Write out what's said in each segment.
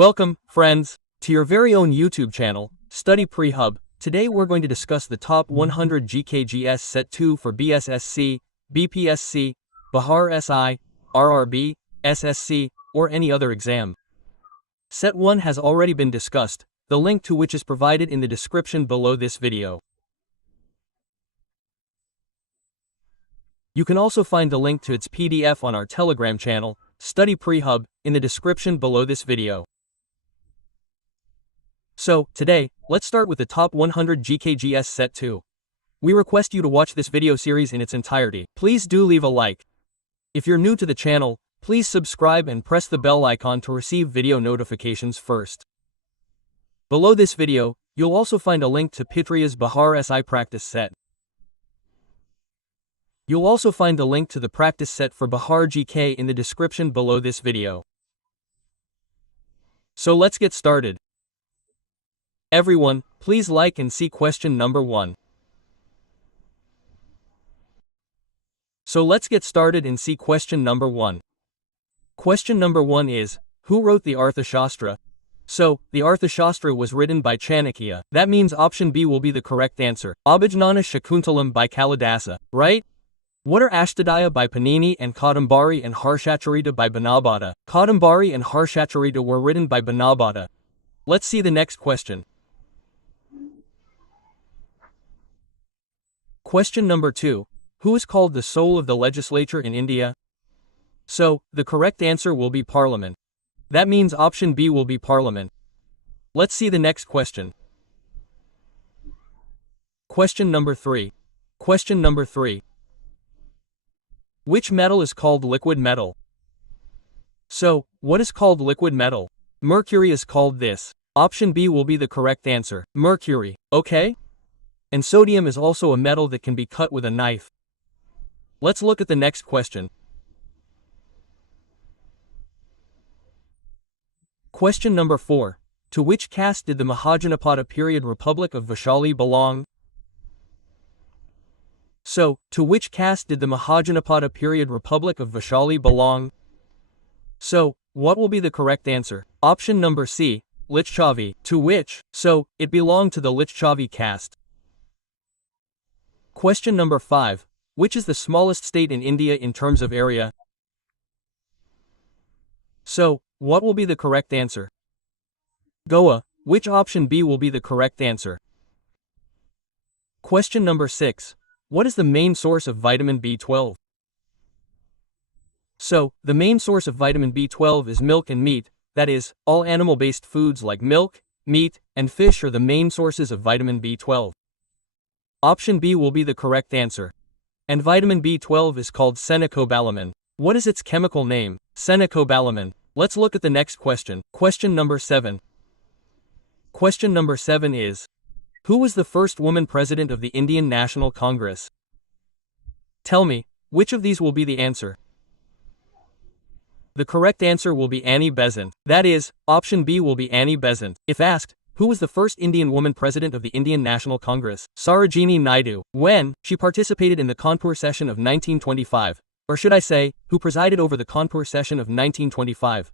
Welcome, friends, to your very own YouTube channel, Study Pre-Hub. Today we're going to discuss the top 100 GK Gs Set 2 for BSSC, BPSC, BIHAR SI, RRB, SSC, or any other exam. Set 1 has already been discussed, the link to which is provided in the description below this video. You can also find the link to its PDF on our Telegram channel, Study Pre-Hub, in the description below this video. So, today, let's start with the top 100 GK Gs Set 2. We request you to watch this video series in its entirety. Please do leave a like. If you're new to the channel, please subscribe and press the bell icon to receive video notifications first. Below this video, you'll also find a link to Pitria's BIHAR SI practice set. You'll also find the link to the practice set for BIHAR GK in the description below this video. So let's get started. Everyone, please like and see question number 1. So let's get started and see question number 1. Question number 1 is, who wrote the Arthashastra? So, the Arthashastra was written by Chanakya. That means option B will be the correct answer. Abhijnana Shakuntalam by Kalidasa, right? What are Ashtadhya by Panini and Kadambari and Harshacharita by Banabhata? Kadambari and Harshacharita were written by Banabhata. Let's see the next question. Question number 2. Who is called the soul of the legislature in India? So, the correct answer will be Parliament. That means option B will be Parliament. Let's see the next question. Question number 3. Question number 3. Which metal is called liquid metal? So, what is called liquid metal? Mercury is called this. Option B will be the correct answer. Mercury, okay? And sodium is also a metal that can be cut with a knife. Let's look at the next question. Question number 4. To which caste did the Mahajanapada period Republic of Vaishali belong? So, to which caste did the Mahajanapada period Republic of Vaishali belong? So, what will be the correct answer? Option number C, Lichavi. To which? So, it belonged to the Lichavi caste. Question number 5. Which is the smallest state in India in terms of area? So, what will be the correct answer? Goa. Which option B will be the correct answer? Question number 6. What is the main source of vitamin B12? So, the main source of vitamin B12 is milk and meat, that is, all animal-based foods like milk, meat, and fish are the main sources of vitamin B12. Option B will be the correct answer. And vitamin B12 is called cyanocobalamin. What is its chemical name? Cyanocobalamin. Let's look at the next question. Question number 7. Question number 7 is, who was the first woman president of the Indian National Congress? Tell me, which of these will be the answer? The correct answer will be Annie Besant. That is, option B will be Annie Besant. If asked, who was the first Indian woman president of the Indian National Congress? Sarojini Naidu. When? She participated in the Kanpur session of 1925. Or should I say, who presided over the Kanpur session of 1925?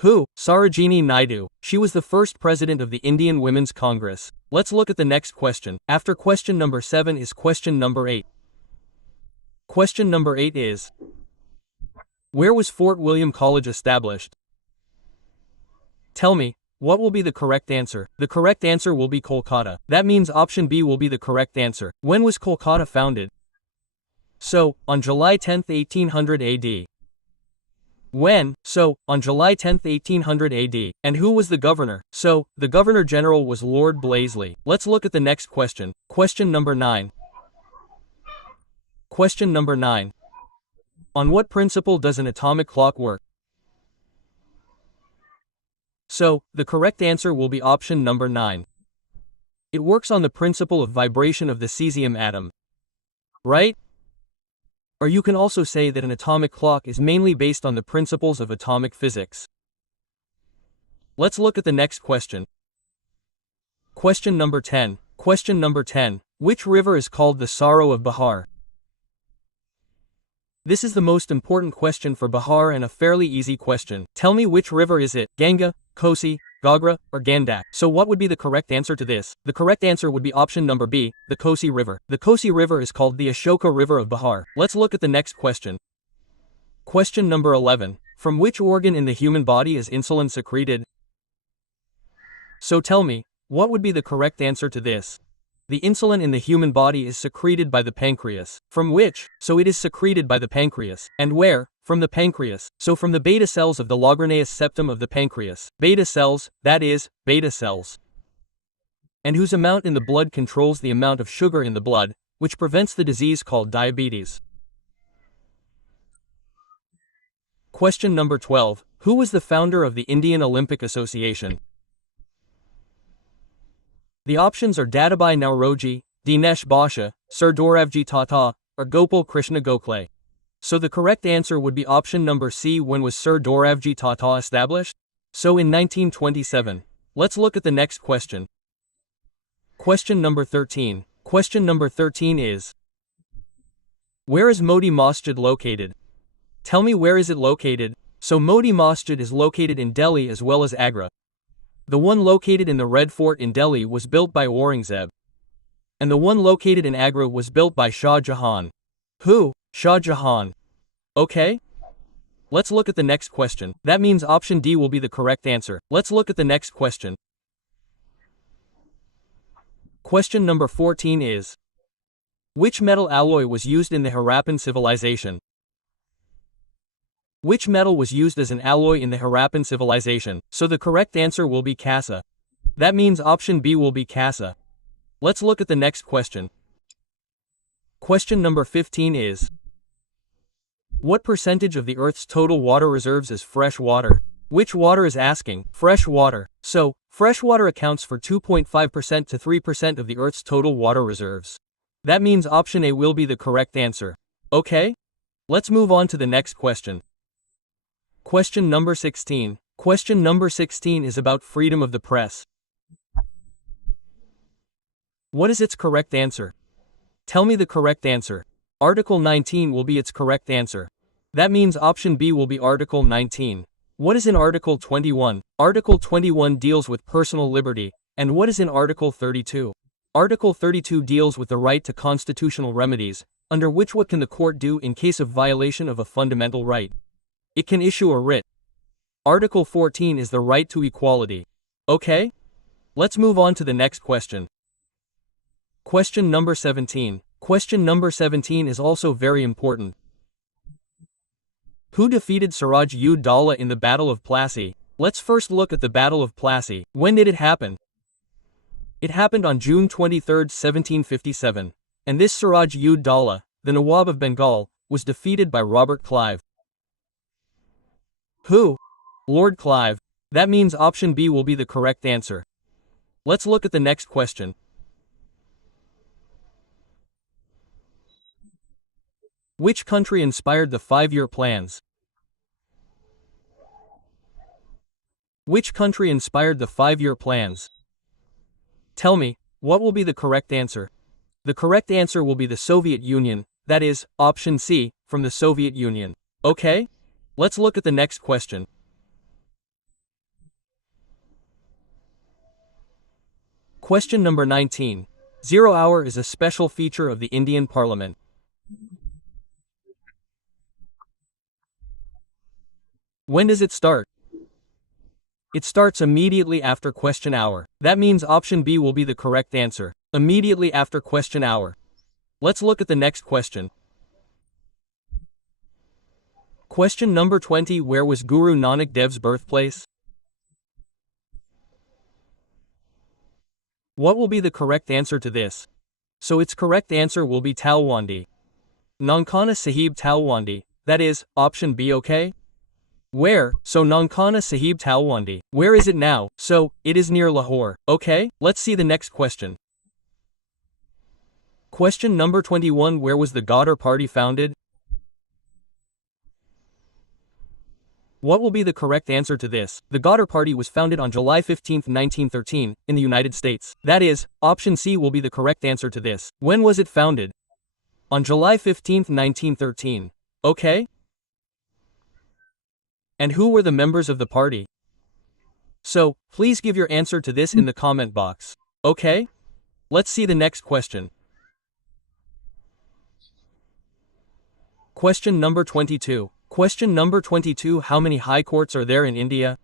Who? Sarojini Naidu. She was the first president of the Indian Women's Congress. Let's look at the next question. After question number 7 is question number 8. Question number 8 is, where was Fort William College established? Tell me, what will be the correct answer? The correct answer will be Kolkata. That means option B will be the correct answer. When was Kolkata founded? So, on July 10, 1800 AD. When? So, on July 10, 1800 AD. And who was the governor? So, the Governor-General was Lord Blaseley. Let's look at the next question. Question number 9. Question number 9. On what principle does an atomic clock work? So, the correct answer will be option number 9. It works on the principle of vibration of the cesium atom. Right? Or you can also say that an atomic clock is mainly based on the principles of atomic physics. Let's look at the next question. Question number 10. Question number 10. Which river is called the Sorrow of Bihar? This is the most important question for BIHAR and a fairly easy question. Tell me which river is it? Ganga, Kosi, Gagra, or Gandak. So what would be the correct answer to this? The correct answer would be option number B, the Kosi River. The Kosi River is called the Ashoka River of Bihar. Let's look at the next question. Question number 11. From which organ in the human body is insulin secreted? So tell me, what would be the correct answer to this? The insulin in the human body is secreted by the pancreas. From which? So it is secreted by the pancreas. And where? From the pancreas. So from the beta cells of the lograneous septum of the pancreas. Beta cells, that is, beta cells. And whose amount in the blood controls the amount of sugar in the blood, which prevents the disease called diabetes. Question number 12. Who was the founder of the Indian Olympic Association? The options are Dadabhai Naoroji, Dinesh Bhasha, Sir Doravji Tata, or Gopal Krishna Gokhale. So the correct answer would be option number C. When was Sir Doravji Tata established? So in 1927. Let's look at the next question. Question number 13. Question number 13 is: where is Moti Masjid located? Tell me, where is it located? So Moti Masjid is located in Delhi as well as Agra. The one located in the Red Fort in Delhi was built by Aurangzeb. And the one located in Agra was built by Shah Jahan. Who? Shah Jahan. Okay? Let's look at the next question. That means option D will be the correct answer. Let's look at the next question. Question number 14 is: which metal alloy was used in the Harappan civilization? Which metal was used as an alloy in the Harappan civilization? So the correct answer will be Kassa. That means option B will be Kassa. Let's look at the next question. Question number 15 is: what percentage of the Earth's total water reserves is fresh water? Which water is asking? Fresh water. So, fresh water accounts for 2.5% to 3% of the Earth's total water reserves. That means option A will be the correct answer. Okay? Let's move on to the next question. Question number 16. Question number 16 is about freedom of the press. What is its correct answer? Tell me the correct answer. Article 19 will be its correct answer. That means option B will be Article 19. What is in Article 21? Article 21 deals with personal liberty. And what is in Article 32? Article 32 deals with the right to constitutional remedies, under which what can the court do in case of violation of a fundamental right? It can issue a writ. Article 14 is the right to equality. Okay? Let's move on to the next question. Question number 17. Question number 17 is also very important. Who defeated Siraj-ud-Daulah in the Battle of Plassey? Let's first look at the Battle of Plassey. When did it happen? It happened on June 23, 1757. And this Siraj-ud-Daulah, the Nawab of Bengal, was defeated by Robert Clive. Who? Lord Clive. That means option B will be the correct answer. Let's look at the next question. Which country inspired the 5-year plans? Which country inspired the 5-year plans? Tell me, what will be the correct answer? The correct answer will be the Soviet Union, that is, option C, from the Soviet Union. Okay? Let's look at the next question. Question number 19. 0 hour is a special feature of the Indian Parliament. When does it start? It starts immediately after question hour. That means option B will be the correct answer. Immediately after question hour. Let's look at the next question. Question number 20. Where was Guru Nanak Dev's birthplace? What will be the correct answer to this? So its correct answer will be Talwandi. Nankana Sahib Talwandi. That is, option B. Okay? Where? So Nankana Sahib Talwandi. Where is it now? So, it is near Lahore. Okay? Let's see the next question. Question number 21. Where was the Ghadar Party founded? What will be the correct answer to this? The Ghadar Party was founded on July 15, 1913, in the United States. That is, option C will be the correct answer to this. When was it founded? On July 15, 1913. Okay? And who were the members of the party? So, please give your answer to this in the comment box. Okay? Let's see the next question. Question number 22. Question number 22. How many high courts are there in India?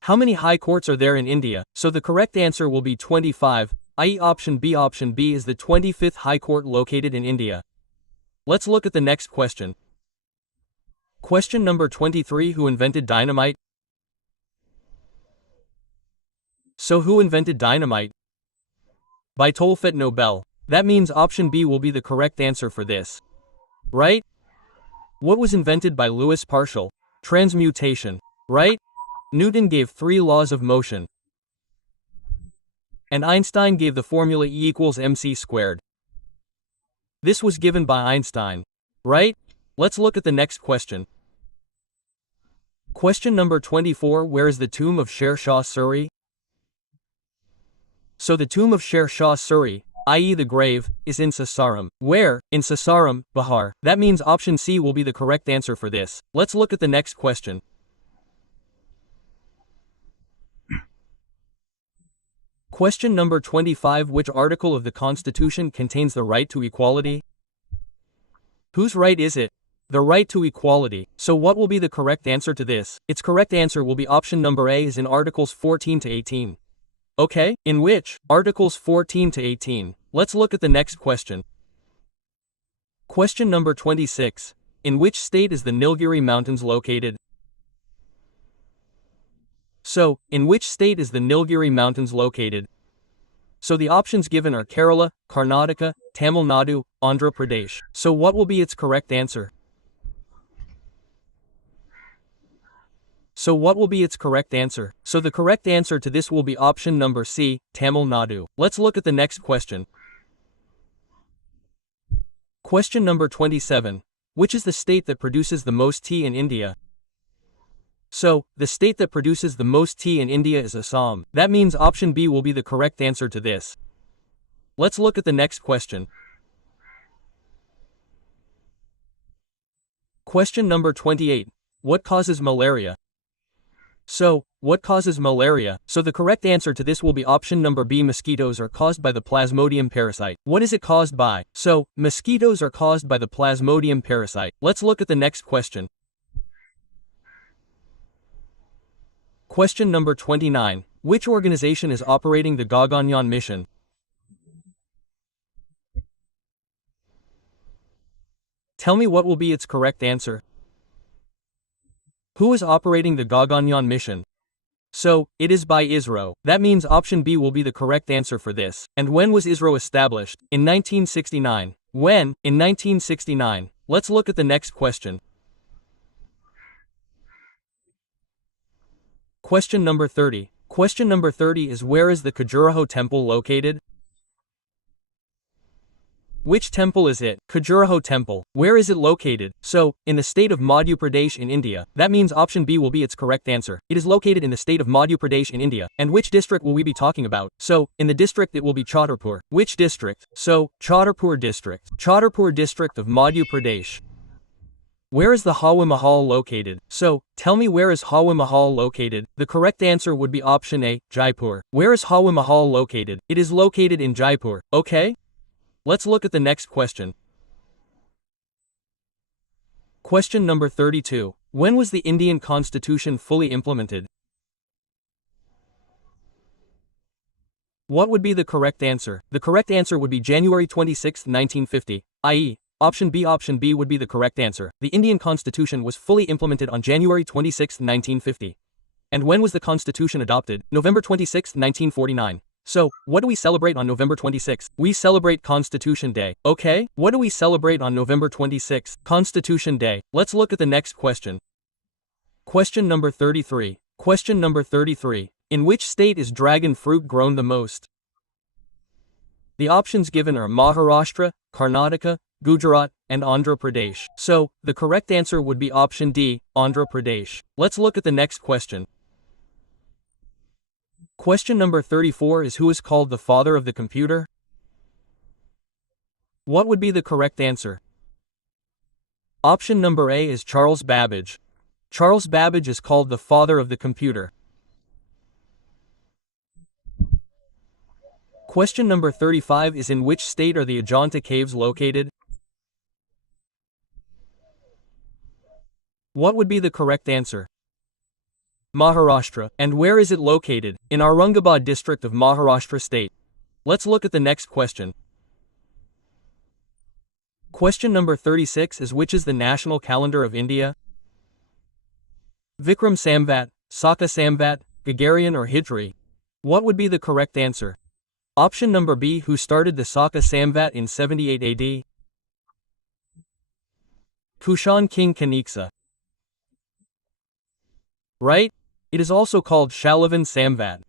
How many high courts are there in India? So the correct answer will be 25, i.e. option B. Option B is the 25th high court located in India. Let's look at the next question. Question number 23. Who invented dynamite? So who invented dynamite? Bartolomeo Nobel. That means option B will be the correct answer for this. Right? What was invented by Louis Partial? Transmutation. Right? Newton gave 3 laws of motion. And Einstein gave the formula E equals mc squared. This was given by Einstein. Right? Let's look at the next question. Question number 24. Where is the tomb of Sher Shah Suri? So the tomb of Sher Shah Suri, i.e. the grave, is in Sasaram. Where? In Sasaram, Bihar. That means option C will be the correct answer for this. Let's look at the next question. Question number 25. Which article of the Constitution contains the right to equality? Whose right is it? The right to equality. So what will be the correct answer to this? Its correct answer will be option number A is in Articles 14 to 18. Okay, in which? Articles 14 to 18. Let's look at the next question. Question number 26. In which state is the Nilgiri Mountains located? So, in which state is the Nilgiri Mountains located? So the options given are Kerala, Karnataka, Tamil Nadu, Andhra Pradesh. So what will be its correct answer? So what will be its correct answer? So the correct answer to this will be option number C, Tamil Nadu. Let's look at the next question. Question number 27. Which is the state that produces the most tea in India? So, the state that produces the most tea in India is Assam. That means option B will be the correct answer to this. Let's look at the next question. Question number 28. What causes malaria? So, what causes malaria? So the correct answer to this will be option number B. Mosquitoes are caused by the Plasmodium parasite. What is it caused by? So, mosquitoes are caused by the Plasmodium parasite. Let's look at the next question. Question number 29. Which organization is operating the Gaganyaan mission? Tell me what will be its correct answer. Who is operating the Gaganyaan mission? So, it is by ISRO. That means option B will be the correct answer for this. And when was ISRO established? In 1969. When? In 1969. Let's look at the next question. Question number 30. Question number 30 is where is the Khajuraho temple located? Which temple is it? Khajuraho temple. Where is it located? So, in the state of Madhya Pradesh in India. That means option B will be its correct answer. It is located in the state of Madhya Pradesh in India. And which district will we be talking about? So, in the district it will be Chhatarpur. Which district? So, Chhatarpur district. Chhatarpur district of Madhya Pradesh. Where is the Hawa Mahal located? So, tell me where is Hawa Mahal located? The correct answer would be option A, Jaipur. Where is Hawa Mahal located? It is located in Jaipur. Okay? Let's look at the next question. Question number 32. When was the Indian Constitution fully implemented? What would be the correct answer? The correct answer would be January 26, 1950, i.e., option B would be the correct answer. The Indian Constitution was fully implemented on January 26, 1950. And when was the Constitution adopted? November 26, 1949. So, what do we celebrate on November 26? We celebrate Constitution Day. Okay? What do we celebrate on November 26? Constitution Day. Let's look at the next question. Question number 33. Question number 33. In which state is dragon fruit grown the most? The options given are Maharashtra, Karnataka, Gujarat, and Andhra Pradesh. So, the correct answer would be option D, Andhra Pradesh. Let's look at the next question. Question number 34 is who is called the father of the computer? What would be the correct answer? Option number A is Charles Babbage. Charles Babbage is called the father of the computer. Question number 35 is in which state are the Ajanta caves located? What would be the correct answer? Maharashtra. And where is it located? In Aurangabad district of Maharashtra state. Let's look at the next question. Question number 36 is which is the national calendar of India? Vikram Samvat, Saka Samvat, Gregorian or Hijri? What would be the correct answer? Option number B, who started the Saka Samvat in 78 AD? Kushan King Kaniksa. Right? It is also called Shalavan Samvat.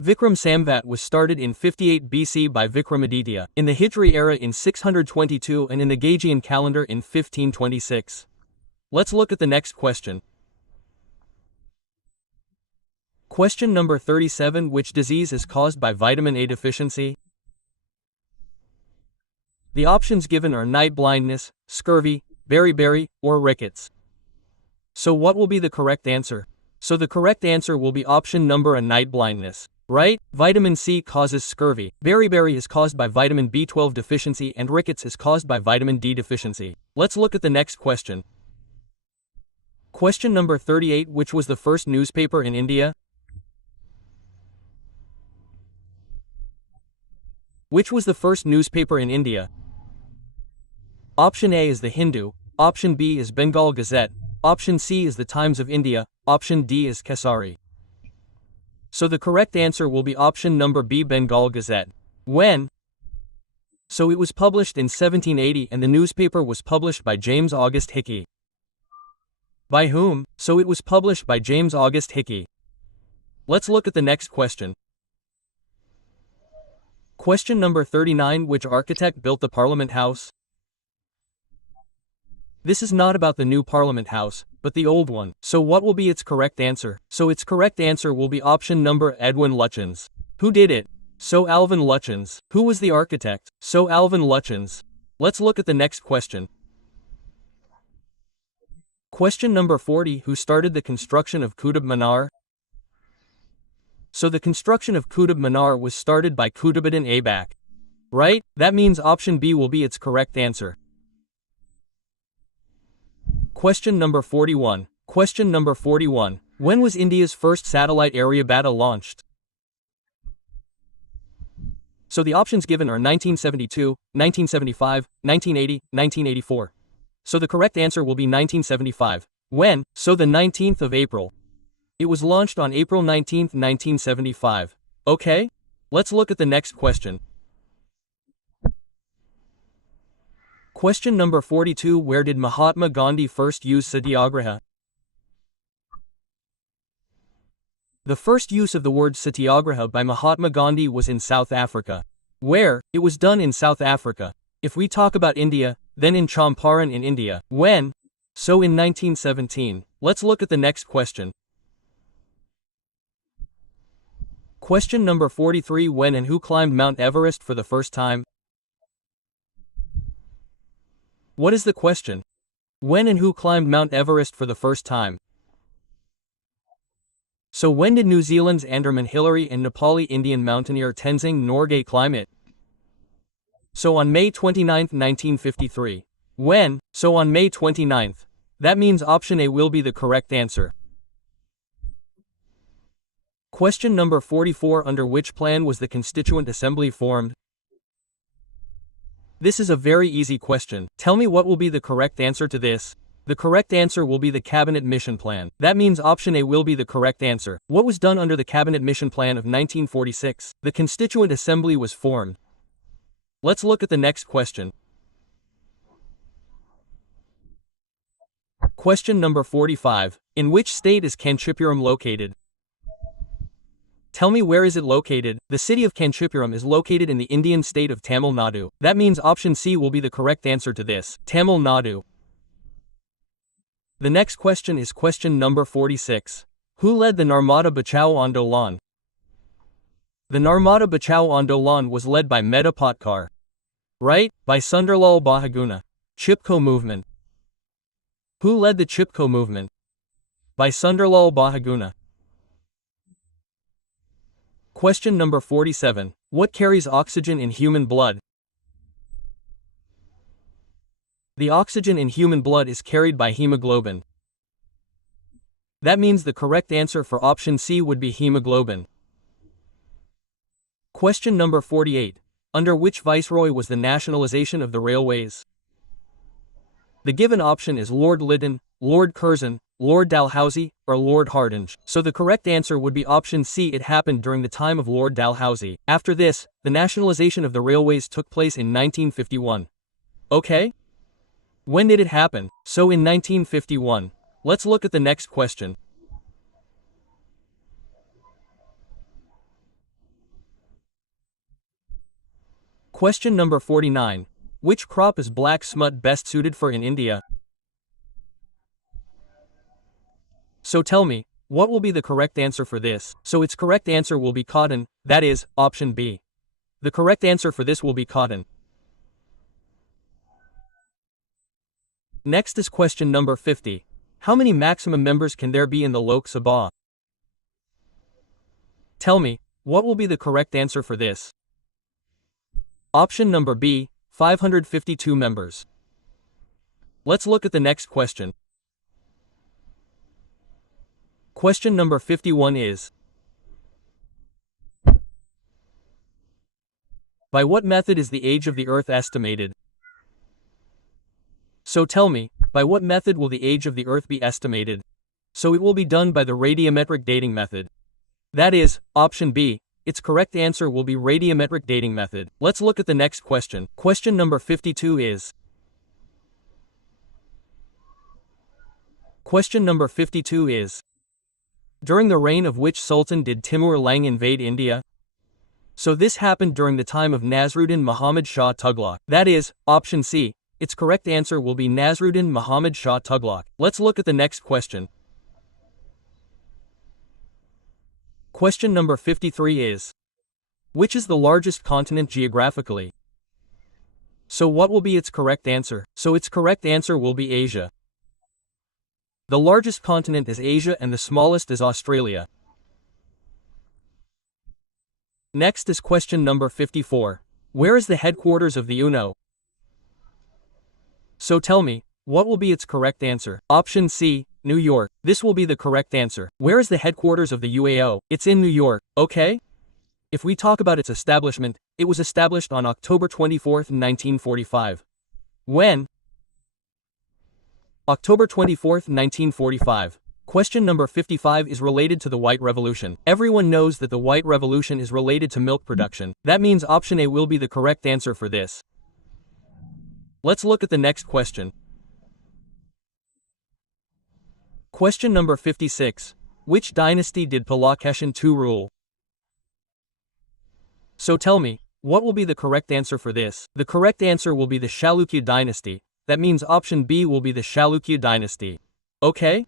Vikram Samvat was started in 58 BC by Vikramaditya, in the Hijri era in 622 and in the Gaugian calendar in 1526. Let's look at the next question. Question number 37, which disease is caused by vitamin A deficiency? The options given are night blindness, scurvy, beriberi, or rickets. So what will be the correct answer? So the correct answer will be option number A, night blindness. Right? Vitamin C causes scurvy, beriberi is caused by vitamin B12 deficiency, and rickets is caused by vitamin D deficiency. Let's look at the next question. Question number 38, which was the first newspaper in India? Which was the first newspaper in India? Option A is the Hindu, option B is Bengal Gazette, option C is the Times of India, option D is Kesari. So the correct answer will be option number B, Bengal Gazette. When? So it was published in 1780 and the newspaper was published by James August Hickey. By whom? So it was published by James August Hickey. Let's look at the next question. Question number 39, which architect built the Parliament House? This is not about the new Parliament House, but the old one. So what will be its correct answer? So its correct answer will be option number Edwin Lutyens. Who did it? So Alvin Lutyens. Who was the architect? So Alvin Lutyens. Let's look at the next question. Question number 40, who started the construction of Qutub Minar? So the construction of Qutub Minar was started by Qutbuddin Aibak. Right? That means option B will be its correct answer. Question number 41. Question number 41. When was India's first satellite Aryabhata launched? So the options given are 1972, 1975, 1980, 1984. So the correct answer will be 1975. When? So the 19th of April. It was launched on April 19, 1975. Okay? Let's look at the next question. Question number 42, where did Mahatma Gandhi first use satyagraha? The first use of the word satyagraha by Mahatma Gandhi was in South Africa. Where? It was done in South Africa. If we talk about India, then in Champaran in India. When? So in 1917. Let's look at the next question. Question number 43, when and who climbed Mount Everest for the first time? What is the question? When and who climbed Mount Everest for the first time? So when did New Zealand's Anderman Hillary and Nepali Indian mountaineer Tenzing Norgay climb it? So on May 29, 1953. When? So on May 29th. That means option A will be the correct answer. Question number 44, under which plan was the Constituent Assembly formed? This is a very easy question. Tell me what will be the correct answer to this. The correct answer will be the Cabinet Mission Plan. That means option A will be the correct answer. What was done under the Cabinet Mission Plan of 1946? The Constituent Assembly was formed. Let's look at the next question. Question number 45. In which state is Kanchipuram located? Tell me, where is it located? The city of Kanchipuram is located in the Indian state of Tamil Nadu. That means option C will be the correct answer to this. Tamil Nadu. The next question is question number 46. Who led the Narmada Bachao Andolan? The Narmada Bachao Andolan was led by Mehta Patkar. Right? By Sunderlal Bahuguna. Chipko movement. Who led the Chipko movement? by Sunderlal Bahuguna. Question number 47. What carries oxygen in human blood? The oxygen in human blood is carried by hemoglobin. That means the correct answer for option C would be hemoglobin. Question number 48. Under which viceroy was the nationalization of the railways? The given option is Lord Lytton, Lord Curzon, Lord Dalhousie, or Lord Hardinge. So the correct answer would be option C. It happened during the time of Lord Dalhousie. After this, the nationalization of the railways took place in 1951. Okay? When did it happen? So in 1951. Let's look at the next question. Question number 49. Which crop is black smut best suited for in India? So tell me, what will be the correct answer for this? So its correct answer will be cotton, that is, option B. The correct answer for this will be cotton. Next is question number 50. How many maximum members can there be in the Lok Sabha? Tell me, what will be the correct answer for this? Option number B, 552 members. Let's look at the next question. Question number 51 is: by what method is the age of the Earth estimated? So tell me, by what method will the age of the Earth be estimated? So it will be done by the radiometric dating method. That is, option B. Its correct answer will be radiometric dating method. Let's look at the next question. Question number 52 is: question number 52 is: during the reign of which sultan did Timur Lang invade India? So this happened during the time of Nasruddin Muhammad Shah Tughlaq. That is, option C. Its correct answer will be Nasruddin Muhammad Shah Tughlaq. Let's look at the next question. Question number 53 is: which is the largest continent geographically? So what will be its correct answer? So its correct answer will be Asia. The largest continent is Asia and the smallest is Australia. Next is question number 54. Where is the headquarters of the UNO? So tell me, what will be its correct answer? Option C, New York. This will be the correct answer. Where is the headquarters of the UAO? It's in New York, okay? If we talk about its establishment, it was established on October 24, 1945. When? October 24, 1945. Question number 55 is related to the White Revolution. Everyone knows that the White Revolution is related to milk production. That means option A will be the correct answer for this. Let's look at the next question. Question number 56. Which dynasty did Pulakeshin II rule? So tell me, what will be the correct answer for this? The correct answer will be the Chalukya dynasty. That means option B will be the Chalukya dynasty. Okay?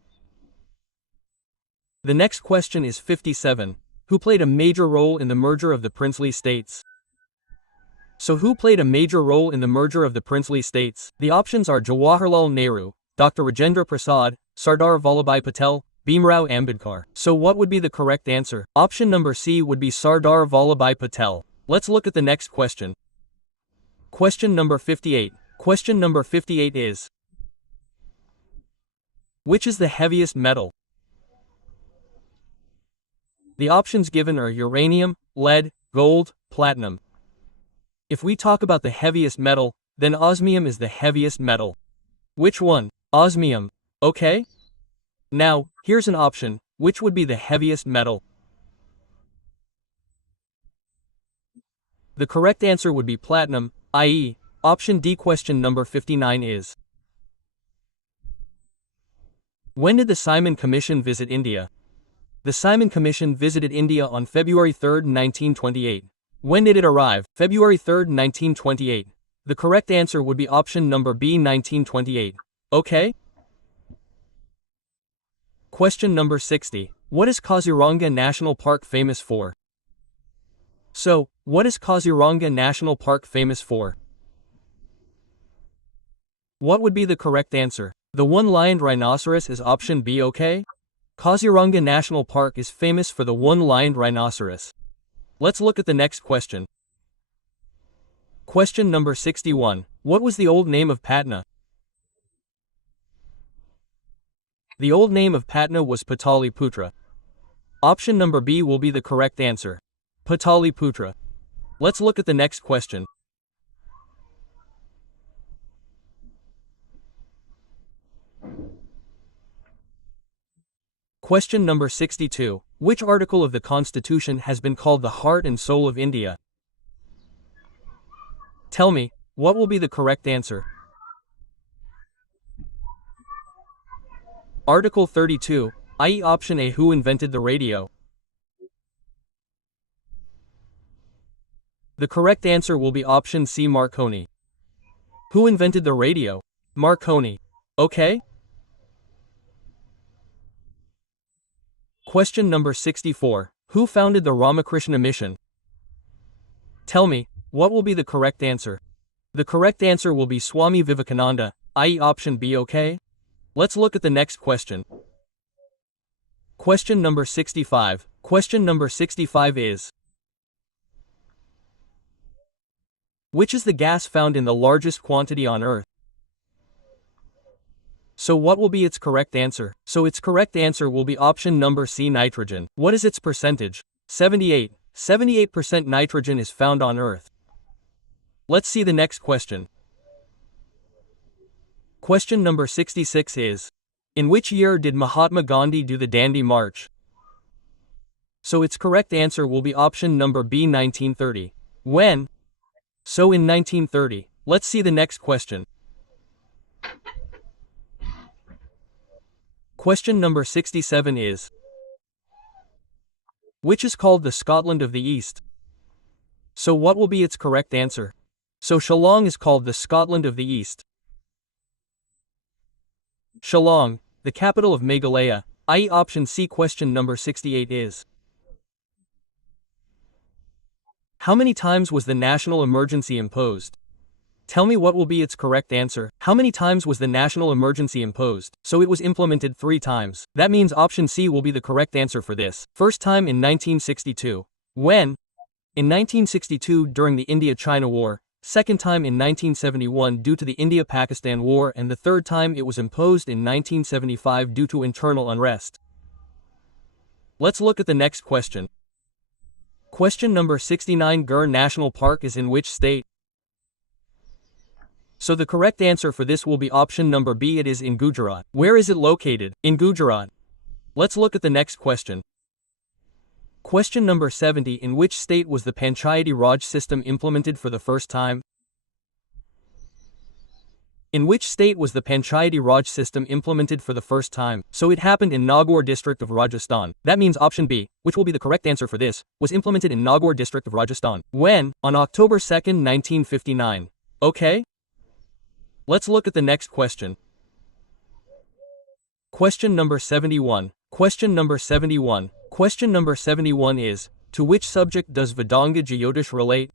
The next question is 57. Who played a major role in the merger of the princely states? So who played a major role in the merger of the princely states? The options are Jawaharlal Nehru, Dr. Rajendra Prasad, Sardar Vallabhbhai Patel, Bhimrao Ambedkar. So what would be the correct answer? Option number C would be Sardar Vallabhbhai Patel. Let's look at the next question. Question number 58. Question number 58 is: which is the heaviest metal? The options given are uranium, lead, gold, platinum. If we talk about the heaviest metal, then osmium is the heaviest metal. Which one? Osmium. Okay? Now, here's an option. Which would be the heaviest metal? The correct answer would be platinum, i.e., option D. Question number 59 is: when did the Simon Commission visit India? The Simon Commission visited India on February 3, 1928. When did it arrive? February 3, 1928. The correct answer would be option number B, 1928. Okay? Question number 60. What is Kaziranga National Park famous for? So, what is Kaziranga National Park famous for? What would be the correct answer? The one-lioned rhinoceros is option B, okay? Kaziranga National Park is famous for the one-lined rhinoceros. Let's look at the next question. Question number 61. What was the old name of Patna? The old name of Patna was Pataliputra. Option number B will be the correct answer. Pataliputra. Let's look at the next question. Question number 62. Which article of the Constitution has been called the heart and soul of India? Tell me, what will be the correct answer? Article 32, i.e. option A. Who invented the radio? The correct answer will be option C. Marconi. Who invented the radio? Marconi. Okay? Question number 64. Who founded the Ramakrishna Mission? Tell me, what will be the correct answer? The correct answer will be Swami Vivekananda, i.e. option B. Okay? Let's look at the next question. Question number 65. Question number 65 is: which is the gas found in the largest quantity on Earth? So what will be its correct answer? So its correct answer will be option number C, nitrogen. What is its percentage? 78. 78% nitrogen is found on Earth. Let's see the next question. Question number 66 is: in which year did Mahatma Gandhi do the Dandi March? So its correct answer will be option number B, 1930. When? So in 1930. Let's see the next question. Question number 67 is: which is called the Scotland of the East? So what will be its correct answer? So Shillong is called the Scotland of the East. Shillong, the capital of Meghalaya, i.e. option C. Question number 68 is: how many times was the national emergency imposed? Tell me what will be its correct answer. How many times was the national emergency imposed? So it was implemented 3 times. That means option C will be the correct answer for this. First time in 1962. When? In 1962 during the India-China War. Second time in 1971 due to the India-Pakistan War, and the third time it was imposed in 1975 due to internal unrest. Let's look at the next question. Question number 69. Gir National Park is in which state? So the correct answer for this will be option number B. It is in Gujarat. Where is it located? In Gujarat. Let's look at the next question. Question number 70. In which state was the Panchayati Raj system implemented for the first time? In which state was the Panchayati Raj system implemented for the first time? So it happened in Nagaur district of Rajasthan. That means option B, which will be the correct answer for this, was implemented in Nagaur district of Rajasthan. When? On October 2nd, 1959. Okay? Let's look at the next question. Question number 71. Question number 71. Question number 71 is: to which subject does Vedanga Jyotish relate?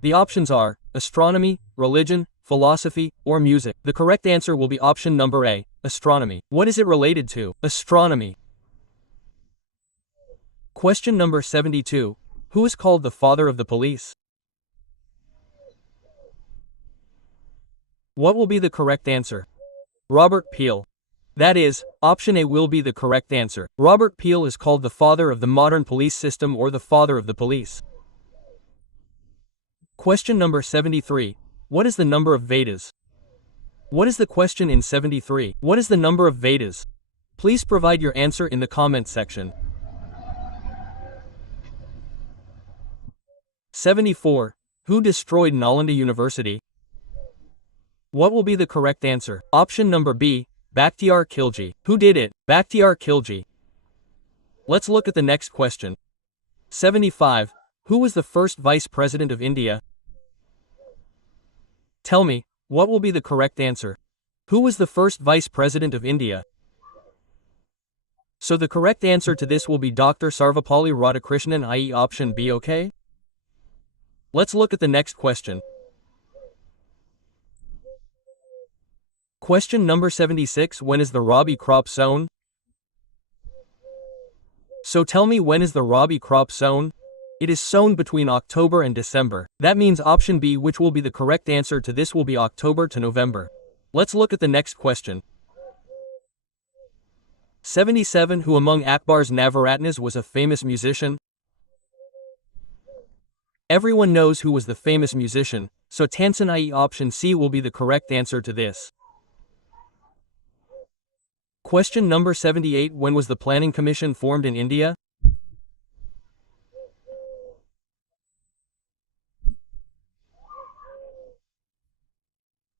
The options are astronomy, religion, philosophy, or music. The correct answer will be option number A, astronomy. What is it related to? Astronomy. Question number 72. Who is called the father of the police? What will be the correct answer? Robert Peel. That is, option A will be the correct answer. Robert Peel is called the father of the modern police system, or the father of the police. Question number 73. What is the number of Vedas? What is the question in 73? What is the number of Vedas? Please provide your answer in the comment section. 74. Who destroyed Nalanda University? What will be the correct answer? Option number B, Bakhtiyar Khilji. Who did it? Bakhtiyar Khilji. Let's look at the next question. 75. Who was the first Vice President of India? Tell me, what will be the correct answer? Who was the first Vice President of India? So the correct answer to this will be Dr. Sarvepalli Radhakrishnan, i.e. option B. Okay? Let's look at the next question. Question number 76. When is the Rabi crop sown? So tell me, when is the Rabi crop sown? It is sown between October and December. That means option B, which will be the correct answer to this, will be October to November. Let's look at the next question. 77. Who among Akbar's Navaratnas was a famous musician? Everyone knows who was the famous musician, so Tansen, i.e. option C, will be the correct answer to this. Question number 78. When was the Planning Commission formed in India?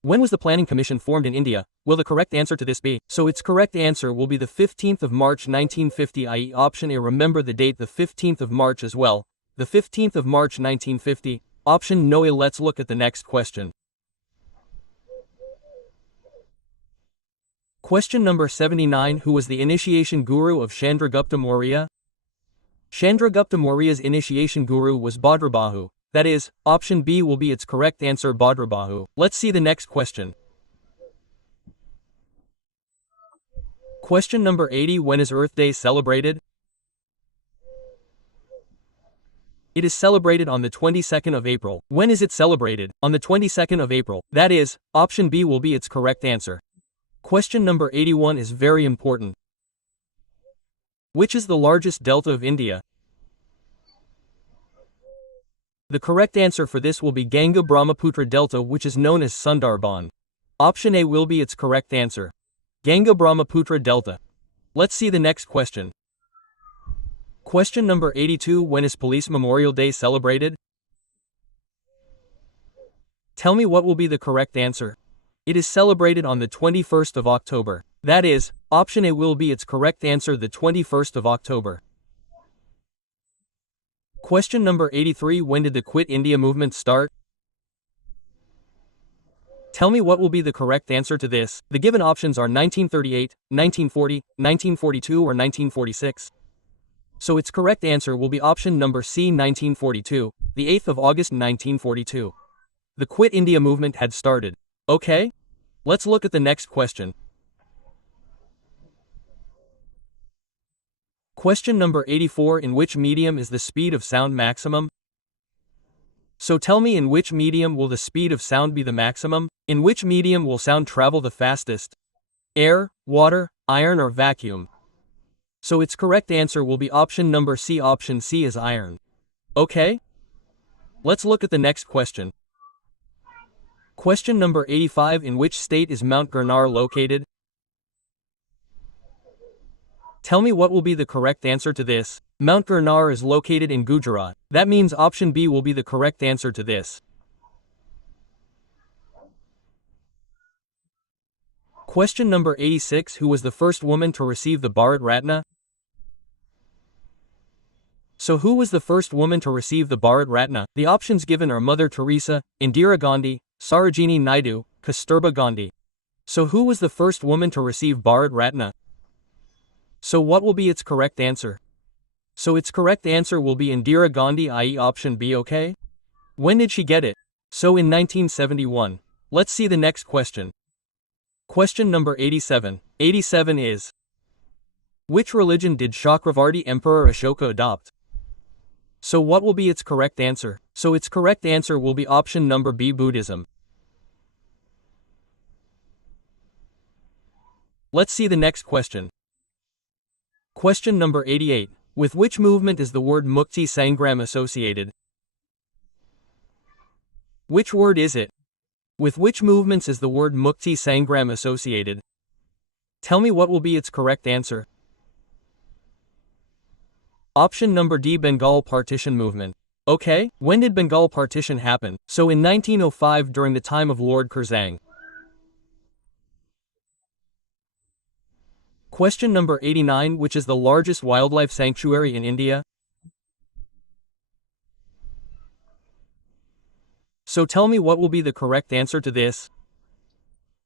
When was the Planning Commission formed in India? Will the correct answer to this be? So its correct answer will be the 15th of March 1950, i.e. option A. Remember the date, the 15th of March as well. The 15th of March 1950. Option no. Let's look at the next question. Question number 79. Who was the initiation guru of Chandragupta Maurya? Chandragupta Maurya's initiation guru was Bhadrabahu. That is, option B will be its correct answer, Bhadrabahu. Let's see the next question. Question number 80. When is Earth Day celebrated? It is celebrated on the 22nd of April. When is it celebrated? On the 22nd of April. That is, option B will be its correct answer. Question number 81 is very important. Which is the largest delta of India? The correct answer for this will be Ganga-Brahmaputra Delta, which is known as Sundarban. Option A will be its correct answer. Ganga-Brahmaputra Delta. Let's see the next question. Question number 82. When is Police Memorial Day celebrated? Tell me what will be the correct answer. It is celebrated on the 21st of October. That is, option A will be its correct answer, the 21st of October. Question number 83. When did the Quit India movement start? Tell me what will be the correct answer to this. The given options are 1938, 1940, 1942 or 1946. So its correct answer will be option number C, 1942, the 8th of August 1942. The Quit India movement had started. Okay? Let's look at the next question. Question number 84. In which medium is the speed of sound maximum? So tell me, in which medium will the speed of sound be the maximum? In which medium will sound travel the fastest? Air, water, iron or vacuum? So its correct answer will be option number C. Option C is iron. Okay? Let's look at the next question. Question number 85. In which state is Mount Girnar located? Tell me what will be the correct answer to this. Mount Girnar is located in Gujarat. That means option B will be the correct answer to this. Question number 86. Who was the first woman to receive the Bharat Ratna? So who was the first woman to receive the Bharat Ratna? The options given are Mother Teresa, Indira Gandhi, Sarojini Naidu, Kasturba Gandhi. So who was the first woman to receive Bharat Ratna? So what will be its correct answer? So its correct answer will be Indira Gandhi, i.e. option B. Okay? When did she get it? So in 1971. Let's see the next question. Question number 87. 87 is: which religion did Chakravarti Emperor Ashoka adopt? So what will be its correct answer? So its correct answer will be option number B, Buddhism. Let's see the next question. Question number 88. With which movement is the word Mukti Sangram associated? Which word is it? With which movements is the word Mukti Sangram associated? Tell me what will be its correct answer. Option number D, Bengal Partition Movement. Okay, when did Bengal Partition happen? So in 1905, during the time of Lord Curzon. Question number 89. Which is the largest wildlife sanctuary in India? So tell me what will be the correct answer to this.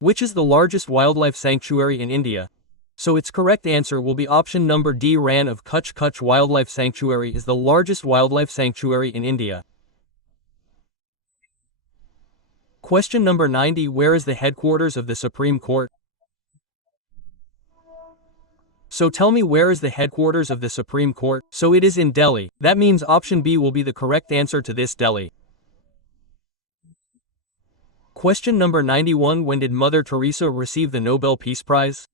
Which is the largest wildlife sanctuary in India? So its correct answer will be option number D, Ran of Kutch. Kutch Wildlife Sanctuary is the largest wildlife sanctuary in India. Question number 90. Where is the headquarters of the Supreme Court? So tell me, where is the headquarters of the Supreme Court? So it is in Delhi. That means option B will be the correct answer to this, Delhi. Question number 91. When did Mother Teresa receive the Nobel Peace Prize?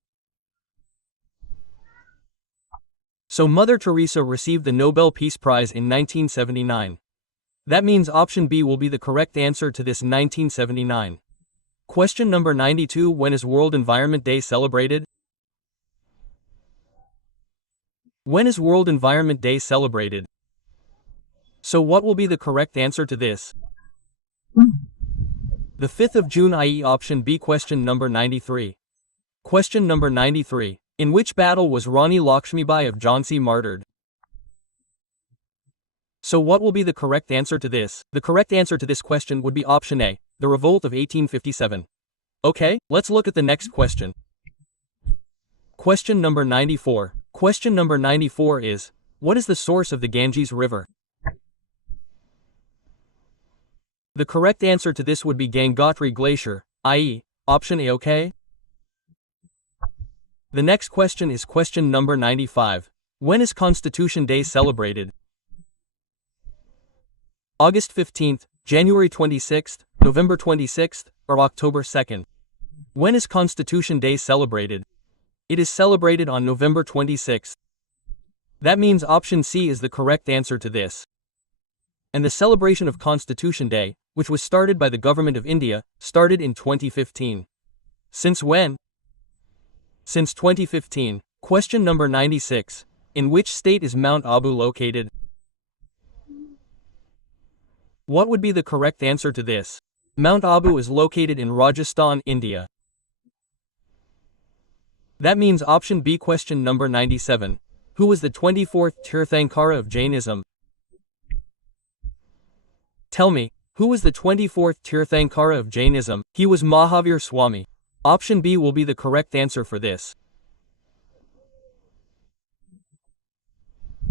So Mother Teresa received the Nobel Peace Prize in 1979. That means option B will be the correct answer to this, 1979. Question number 92. When is World Environment Day celebrated? When is World Environment Day celebrated? So what will be the correct answer to this? The 5th of June, i.e. option B. Question number 93. Question number 93. In which battle was Rani Lakshmibai of Jhansi martyred? So what will be the correct answer to this? The correct answer to this question would be option A, the revolt of 1857. Okay, let's look at the next question. Question number 94. Question number 94 is, what is the source of the Ganges River? The correct answer to this would be Gangotri Glacier, i.e., option A. Okay? The next question is question number 95. When is Constitution Day celebrated? August 15th, January 26th, November 26th, or October 2nd? When is Constitution Day celebrated? It is celebrated on November 26th. That means option C is the correct answer to this. And the celebration of Constitution Day, which was started by the Government of India, started in 2015. Since when? Since 2015. Question number 96. In which state is Mount Abu located? What would be the correct answer to this? Mount Abu is located in Rajasthan, India. That means option B. Question number 97. Who was the 24th Tirthankara of Jainism? Tell me, who was the 24th Tirthankara of Jainism? He was Mahavir Swami. Option B will be the correct answer for this.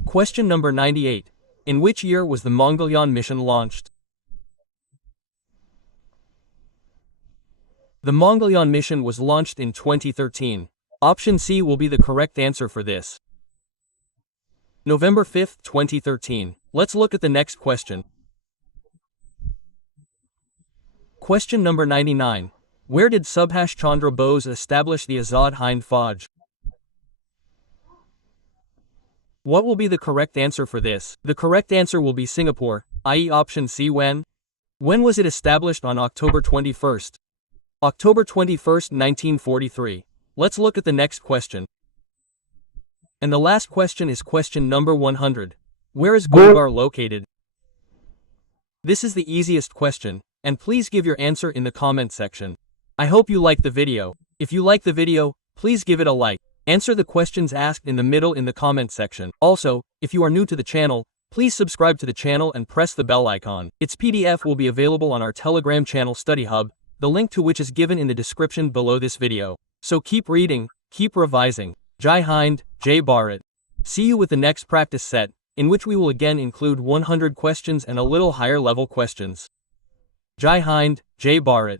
Question number 98. In which year was the Mangalyaan mission launched? The Mangalyaan mission was launched in 2013. Option C will be the correct answer for this. November 5th, 2013. Let's look at the next question. Question number 99. Where did Subhash Chandra Bose establish the Azad Hind Fauj? What will be the correct answer for this? The correct answer will be Singapore, i.e. option C. When? When was it established? On October 21st. October 21st, 1943. Let's look at the next question. And the last question is question number 100. Where is Gulbar located? This is the easiest question, and please give your answer in the comment section. I hope you like the video. If you like the video, please give it a like. Answer the questions asked in the middle in the comment section. Also, if you are new to the channel, please subscribe to the channel and press the bell icon. Its PDF will be available on our Telegram channel Study Hub, the link to which is given in the description below this video. So keep reading, keep revising. Jai Hind, Jai Bharat. See you with the next practice set, in which we will again include 100 questions and a little higher level questions. Jai Hind, Jai Bharat.